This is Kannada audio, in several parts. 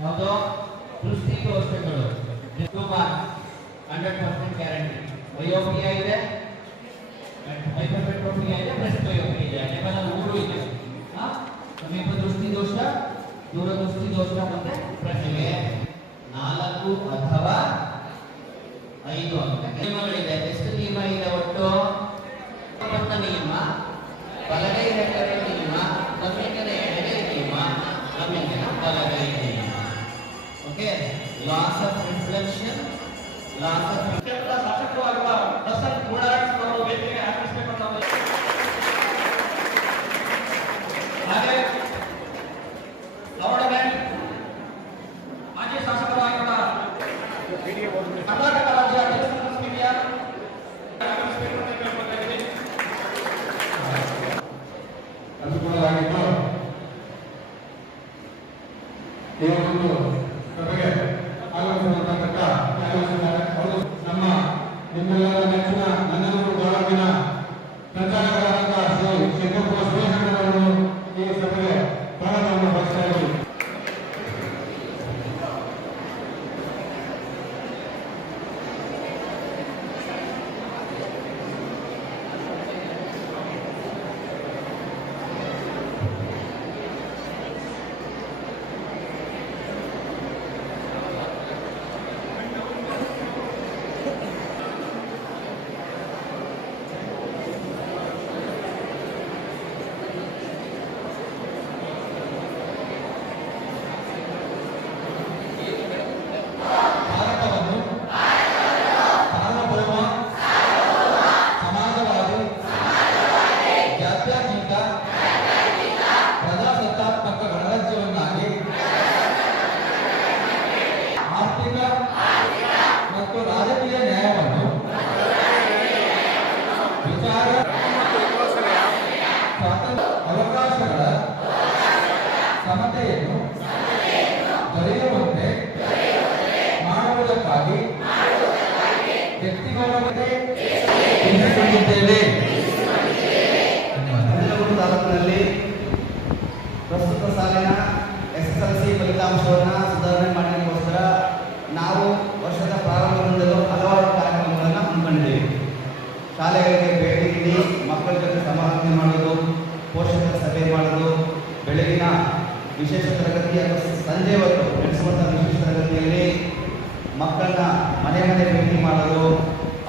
ಯಾವುದೋ ದೃಷ್ಟಿ ಟೂಮಾರ್ ಹಂಡ್ರೆಡ್ ಪರ್ಸೆಂಟ್ ಗ್ಯಾರಂಟಿ ವಯೋಪಿಯ ಇದೆ. ಹೈಪರ್ಮೆಟ್ರೋಪಿಯ ಇದೆ ಪ್ರೆಸ್ಟೋಯೋಪಿಯ ಇದೆ. ಲೆವೆಲ್ ಮೂರು ಇದೆ? ಸಮೀಪ ದೃಷ್ಟಿ ದೋಷ ದೂರದೃಷ್ಟಿ ದೋಷ ಮತ್ತೆ ಪ್ರಜ್ಞೆ ನಾಲ್ಕು ಅಥವಾ ಐದು ಅಂತ. ನಿಯಮಗಳಿದೆ. ಎಷ್ಟು ನಿಯಮ ಇದೆ ಒಟ್ಟು? ನಿಯಮ. लगाएँगे okay laws of reflection laws of reflection ಅವಕಾಶಗಳ ಸಮತೆಯನ್ನು ದೊರೆಯುವಂತೆ ಮಾಡುವುದಕ್ಕಾಗಿ ವ್ಯಕ್ತಿಗೌರವತೆ ಎನ್ನಿಸಿಕೊಂಡಿದ್ದೇವೆ ನಂಜನಗೂಡು ತಾಲೂಕಿನಲ್ಲಿ ಪ್ರಸ್ತುತ ಸಾಲಿನ ಎಸ್ಎಸ್ಎಲ್ಸಿ ಫಲಿತಾಂಶವನ್ನು ಸುಧಾರಣೆ ಮಾಡಲಿಕ್ಕೋಸ್ಕರ ಸಮಾಲೋಚನೆ ಮಾಡೋದು, ಪೋಷಕರ ಸಭೆ ಮಾಡೋದು, ಬೆಳಗಿನ ವಿಶೇಷ ತರಗತಿಯ ಸಂಜೆ ಹೊತ್ತು ನಡೆಸುವಂಥ ವಿಶೇಷ ತರಗತಿಯಲ್ಲಿ ಮಕ್ಕಳನ್ನ ಮನೆ ಮನೆ ಭೇಟಿ ಮಾಡೋದು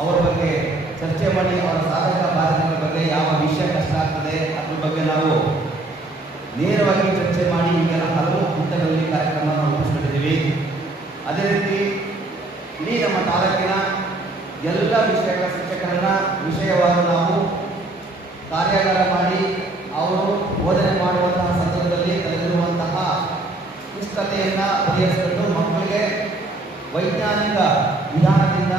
ಅವರ ಬಗ್ಗೆ ಚರ್ಚೆ ಮಾಡಿ ಅವರ ಸಾಧಕ ಬಾಧಕಗಳ ಬಗ್ಗೆ ಯಾವ ವಿಷಯ ಕಷ್ಟ ಆಗ್ತದೆ, ಅದ್ರ ಬಗ್ಗೆ ನಾವು ನೇರವಾಗಿ ಚರ್ಚೆ ಮಾಡಿ ಈಗೆಲ್ಲ ಹಲವು ಹಂತಗಳಲ್ಲಿ ಕಾರ್ಯಕ್ರಮ ರೂಪಿಸ್ಕೊಂಡಿದ್ದೀವಿ. ಅದೇ ರೀತಿ ಇಡೀ ನಮ್ಮ ತಾಲೂಕಿನ ಎಲ್ಲ ವಿಷಯಗಳ ಶಿಕ್ಷಕರನ್ನ ವಿಷಯವಾಗಿ ನಾವು ಕಾರ್ಯಾಗಾರ ಮಾಡಿ ಅವರು ಬೋಧನೆ ಮಾಡುವಂತಹ ಸಂದರ್ಭದಲ್ಲಿ ತಲೆದಿರುವಂತಹ ಕ್ಲಿಷ್ಟತೆಯನ್ನು ಪರಿಹರಿಸಿಕೊಂಡು ಮಕ್ಕಳಿಗೆ ವೈಜ್ಞಾನಿಕ ವಿಧಾನದಿಂದ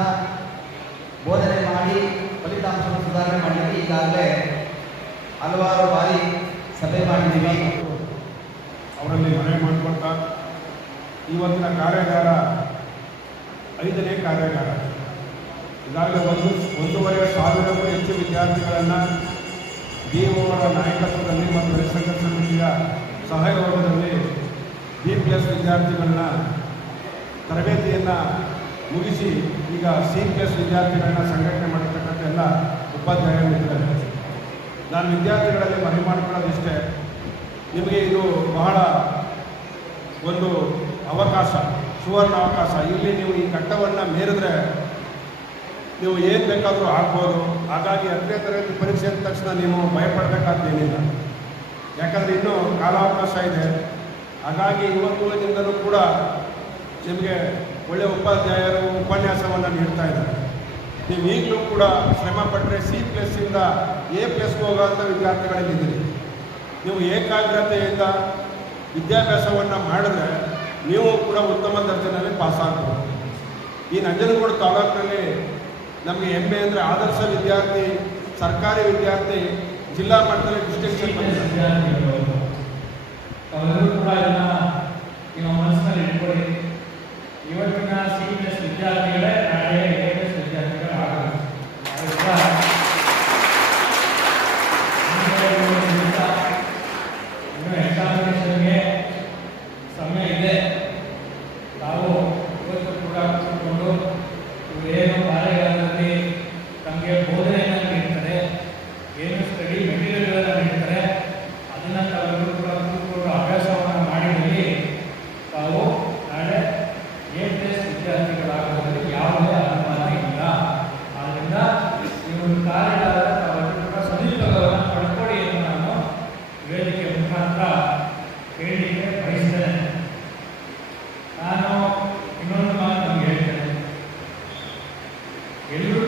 ಬೋಧನೆ ಮಾಡಿ ಫಲಿತಾಂಶವನ್ನು ಸುಧಾರಣೆ ಮಾಡಲಿಕ್ಕೆ ಈಗಾಗಲೇ ಹಲವಾರು ಬಾರಿ ಸಭೆ ಮಾಡಿದ್ದೀವಿ. ಅವರಲ್ಲಿ ಮನವಿ ಮಾಡಿಕೊಳ್ತಾ ಇವತ್ತಿನ ಕಾರ್ಯಾಗಾರ ಐದನೇ ಕಾರ್ಯಾಗಾರ. ಈಗಾಗಲೇ ಒಂದು, ಒಂದೂವರೆ ಸಾವಿರಕ್ಕೂ ಹೆಚ್ಚು ವಿದ್ಯಾರ್ಥಿಗಳನ್ನು ಡಿ ಅವರ ನಾಯಕತ್ವದಲ್ಲಿ ಮತ್ತು ರವಿಶಂಕರ ಸಮಿತಿಯ ಸಹಯೋಗದಲ್ಲಿ ಬಿ ಪಿ ಎಸ್ ವಿದ್ಯಾರ್ಥಿಗಳನ್ನ ತರಬೇತಿಯನ್ನು ಮುಗಿಸಿ ಈಗ ಸಿ ಪಿ ಎಸ್ ವಿದ್ಯಾರ್ಥಿಗಳನ್ನ ಸಂಘಟನೆ ಮಾಡಿರ್ತಕ್ಕಂಥ ಎಲ್ಲ ಉಪಾಧ್ಯಾಯ ಮಿತ್ರರೇ ನಾನು ವಿದ್ಯಾರ್ಥಿಗಳಲ್ಲಿ ಮನವಿ ಮಾಡಿಕೊಳ್ಳೋದಿಷ್ಟೇ, ನಿಮಗೆ ಇದು ಬಹಳ ಒಂದು ಅವಕಾಶ ಸುವರ್ಣ ಅವಕಾಶ ಇಲ್ಲಿ ನೀವು ಈ ಘಟ್ಟವನ್ನು ಮೇರಿದ್ರೆ ನೀವು ಏನು ಬೇಕಾದರೂ ಆಗ್ಬೋದು ಹಾಗಾಗಿ ಹತ್ತನೇ ತರಗತಿ ಪರೀಕ್ಷೆ ಅಂದ ತಕ್ಷಣ ನೀವು ಭಯಪಡಬೇಕಾದ್ದೇನಿಲ್ಲ ಯಾಕಂದರೆ ಇನ್ನೂ ಕಾಲಾವಕಾಶ ಇದೆ. ಹಾಗಾಗಿ ಇವತ್ತಿನಿಂದಲೂ ಕೂಡ ನಿಮಗೆ ಒಳ್ಳೆಯ ಉಪಾಧ್ಯಾಯರು ಉಪನ್ಯಾಸವನ್ನು ನೀಡ್ತಾ ಇದ್ದಾರೆ. ನೀವು ಈಗಲೂ ಕೂಡ ಶ್ರಮ ಪಟ್ಟರೆ ಸಿ ಪ್ಲಸ್ಸಿಂದ ಎ ಪ್ಲಸ್ಗೆ ಹೋಗೋಂಥ ವಿದ್ಯಾರ್ಥಿಗಳಲ್ಲಿದ್ದೀರಿ ನೀವು ಏಕಾಗ್ರತೆಯಿಂದ ವಿದ್ಯಾಭ್ಯಾಸವನ್ನು ಮಾಡಿದ್ರೆ ನೀವು ಕೂಡ ಉತ್ತಮ ದರ್ಜೆಯಲ್ಲಿ ಪಾಸ್ ಆಗ್ಬೋದು ಈ ನಂಜನಗೂಡು ತಾಲೂಕಿನಲ್ಲಿ ನಮಗೆ ಹೆಮ್ಮೆ ಅಂದರೆ ಆದರ್ಶ ವಿದ್ಯಾರ್ಥಿ ಸರ್ಕಾರಿ ವಿದ್ಯಾರ್ಥಿ ಜಿಲ್ಲಾ ಮಟ್ಟದಲ್ಲಿ ಡಿಸ್ಟಿಂಕ್ಷನ್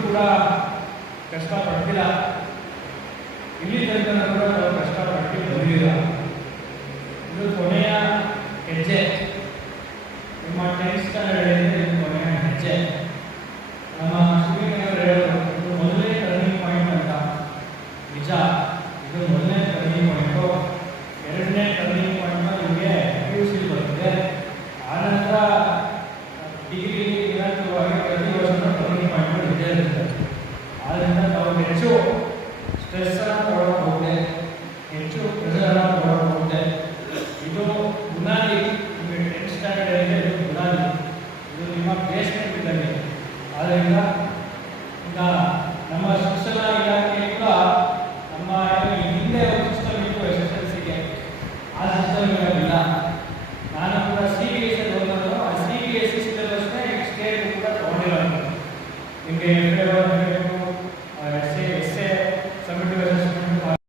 ಕೂಡ ಕಷ್ಟಪಡ್ತಿಲ್ಲ. ಇಲ್ಲಿ ತನಕ ಕೂಡ ನಾವು ಕಷ್ಟಪಟ್ಟು ಬಂದಿಲ್ಲ. ಇದು ಕೊನೆಯ ಹೆಜ್ಜೆ. ನಿಮ್ಮ ಟೆನ್ಸ್ ಆದ್ದರಿಂದ ನಾವು ಹೆಚ್ಚು ಸ್ಟ್ರೆಸ್ಸನ್ನು ಕೊಡೋಕೆ ಹೋಗದೆ ಹೆಚ್ಚು ಪ್ರೆಷರನ್ನು ಕೊಡೋಕೆ ಹೋಗದೆ ಇದು ಬುನಾದಿ ಎಂಟು ಇದು ಬುನಾದಿ ಇದು ನಿಮ್ಮ ಬೇಸ್ಮೆಂಟ್ ಇದ್ದಂಗೆ ಆದ್ದರಿಂದ